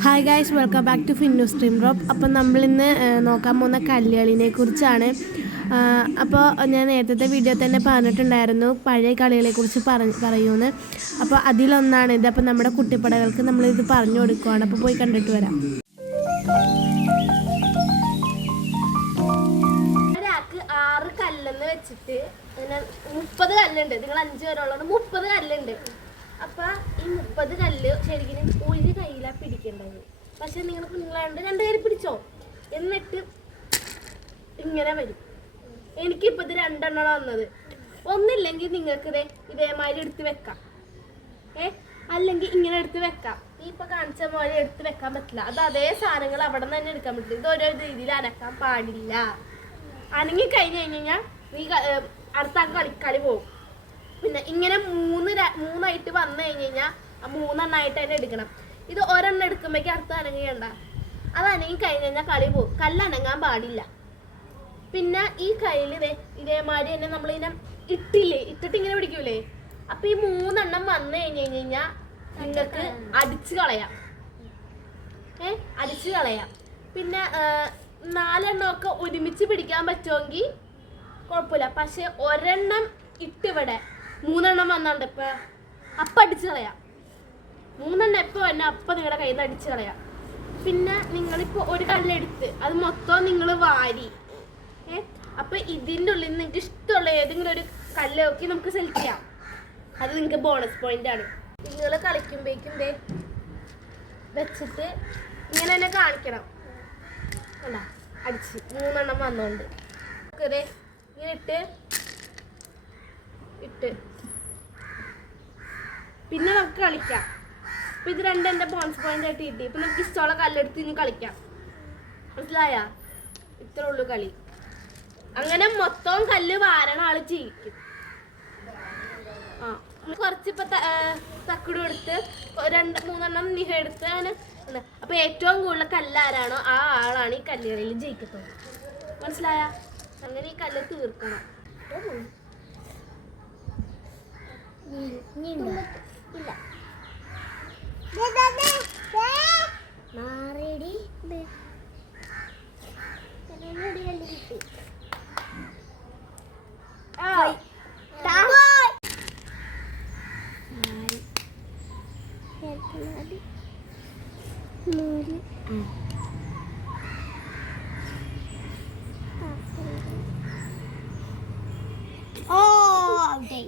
Hi guys, welcome back to ഫിന്നു stream drop. അപ്പോൾ നമ്മളിന്ന് നോക്കാൻ പോകുന്ന കല്ലുകളിനെ കുറിച്ചാണ്. അപ്പോൾ ഞാൻ നേരത്തെ വീഡിയോ തന്നെ പറഞ്ഞിട്ടുണ്ടായിരുന്നു പഴയ കളികളെക്കുറിച്ച് പറയുമെന്ന്. അപ്പോൾ അതിലൊന്നാണിത്. അപ്പോൾ നമ്മുടെ കുട്ടിപ്പടകൾക്ക് നമ്മളിത് പറഞ്ഞു കൊടുക്കുകയാണ്. അപ്പോൾ പോയി കണ്ടിട്ട് വരാം. ഒരാൾക്ക് 6 കല്ലെന്ന് വെച്ചിട്ട് 30 കല്ലുണ്ട്. നിങ്ങൾ 5 പേരുള്ളത് 30 കല്ലുണ്ട്. അപ്പം ഈ 30 കല്ല് ശരിക്കും ഒരു കയ്യിലാണ് പിടിക്കേണ്ടത്. പക്ഷെ നിങ്ങൾ കുഞ്ഞുങ്ങളായതുകൊണ്ട് 2 കയ്യിൽ പിടിച്ചോ. എന്നിട്ട് ഇങ്ങനെ വരും. എനിക്കിപ്പോൾ ഇത് 2 എണ്ണം വന്നത്. ഒന്നില്ലെങ്കിൽ നിങ്ങൾക്ക് ഇതേമാതിരി എടുത്ത് വെക്കാം, അല്ലെങ്കിൽ ഇങ്ങനെ എടുത്ത് വെക്കാം. ഈ ഇപ്പം കാണിച്ച പോലെ എടുത്ത് വെക്കാൻ പറ്റില്ല. അത് അതേ സാധനങ്ങൾ അവിടെ നിന്ന് തന്നെ എടുക്കാൻ പറ്റില്ല. ഇത് ഓരോ രീതിയിൽ അനക്കാൻ പാടില്ല. അനങ്ങി കഴിഞ്ഞ് കഴിഞ്ഞാൽ നീ അടുത്ത കളി പോകും. പിന്നെ ഇങ്ങനെ മൂന്നായിട്ട് വന്നു കഴിഞ്ഞ് കഴിഞ്ഞാൽ 3 എണ്ണമായിട്ട് തന്നെ എടുക്കണം. ഇത് ഒരെണ്ണം എടുക്കുമ്പോഴേക്ക് അടുത്ത അനങ്ങിയണ്ട. അത് അനങ്ങി കഴിഞ്ഞ് കഴിഞ്ഞാൽ കളി പോകും. കല്ലനങ്ങാൻ പാടില്ല. പിന്നെ ഈ കയ്യിൽ ഇതേമാതിരി തന്നെ നമ്മളിങ്ങനെ ഇട്ടിട്ട് ഇങ്ങനെ പിടിക്കൂലേ. അപ്പം ഈ 3 എണ്ണം വന്നു കഴിഞ്ഞ് കഴിഞ്ഞാൽ നിങ്ങൾക്ക് അടിച്ചു കളയാം. അടിച്ചു കളയാം. പിന്നെ 4 എണ്ണമൊക്കെ ഒരുമിച്ച് പിടിക്കാൻ പറ്റുമെങ്കിൽ കുഴപ്പമില്ല. പക്ഷെ ഒരെണ്ണം ഇട്ടിവിടെ 3 എണ്ണം വന്നോണ്ട് അപ്പം അടിച്ചു കളയാം. 3 എണ്ണം എപ്പോൾ വന്നാൽ അപ്പം നിങ്ങളുടെ കയ്യിൽ നിന്ന് അടിച്ചു കളയാം. പിന്നെ നിങ്ങളിപ്പോൾ ഒരു കല്ലെടുത്ത് അത് മൊത്തം നിങ്ങൾ വാരി അപ്പം ഇതിൻ്റെ ഉള്ളിൽ നിന്ന് നിങ്ങൾക്ക് ഇഷ്ടമുള്ള ഏതെങ്കിലും ഒരു കല്ല് നോക്കി നമുക്ക് സെലക്ട് ചെയ്യാം. അത് നിങ്ങൾക്ക് ബോണസ് പോയിന്റ് ആണ്. നിങ്ങൾ കളിക്കുമ്പോഴേക്കും വെച്ചിട്ട് ഇങ്ങനെ തന്നെ കാണിക്കണം. അല്ല അടിച്ച് 3 എണ്ണം വന്നോണ്ട് ഇങ്ങനെ ഇട്ട് പിന്നെ നമുക്ക് കളിക്കാം. അപ്പം ഇത് 2 എൻ്റെ ബോൺസ് പോയിന്റ് ആയിട്ട് കിട്ടി. ഇപ്പം നമുക്ക് ഇഷ്ടമുള്ള കല്ലെടുത്ത് ഇനി കളിക്കാം. മനസ്സിലായ? ഇത്രേ ഉള്ളൂ കളി. അങ്ങനെ മൊത്തം കല്ല് വാരണ ആള് ജയിക്കും. കുറച്ചിപ്പോൾ തക്കുട് എടുത്ത് 2-3 എണ്ണം നിഹ എടുത്ത് അങ്ങനെ. അപ്പം ഏറ്റവും കൂടുതൽ കല്ലാരാണോ ആ ആളാണ് ഈ കല്ലുകളിൽ ജയിക്കത്തുള്ളൂ. മനസ്സിലായ? അങ്ങനെ ഈ കല്ല് തീർക്കണം. ഇല്ല Oh, okay.